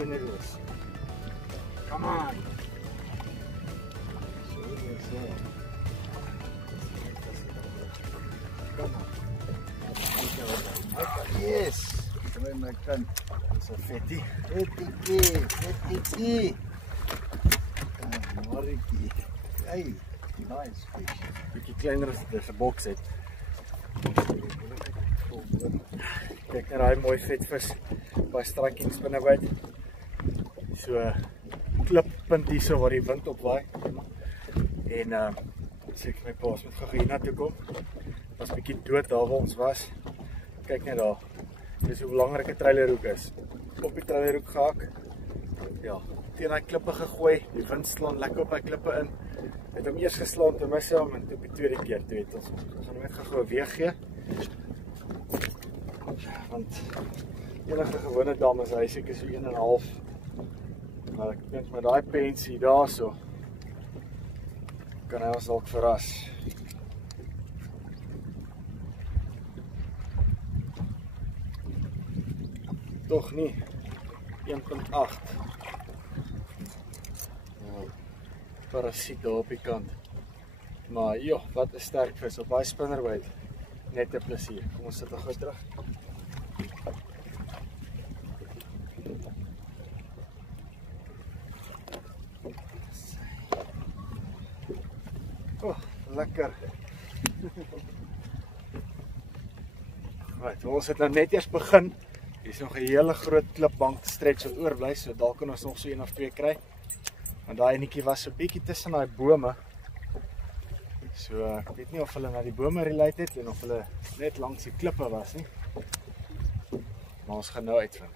senuwees. Come on. So. Come on. Yes. Kry my kind. Dis 'n vettie. Vettie. Mariekie. Hey, nice fish. Bietjie kleiner as dit 'n boks het. Kyk na daai mooi vetvis by striking spinnerbait. So klippunt hierso waar die wind op waai. En seker my paas moet gou hiernatoe kom. Was bietjie dood daar waar ons was. Kyk net daar. Dis hoe belangrik 'n trailerhoek is. Op die trailerhoek gehak. Ja, teen daai klippe gegooi. Die wind slaan lekker op daai klippe in. Het hom eers geslaan te mis hom en toe op die tweede keer toe het ons gaan net gou weer gee. Want enige gewone dam is hy seker so 1,5. Maar ek dink met daai pensie daarso kan hy ons dalk verras. Tog nie 1,8. Parasiet daar op die kant. Maar joh, wat 'n sterk vis op daai spinnerbait. Net 'n plesier. Kom ons sit gou terug. Oh, lekker. Right, ons het nou net eers begin. Hier is nog 'n hele groot klipbank te stretch wat oorbly, so dalk kan ons nog so 1 of 2 kry. Want daai enetjie was so bietjie tussen daai bome. So ek weet nie of hulle na die bome relate het en of hulle net langs die klippe was nie. Maar ons gaan nou uitvind.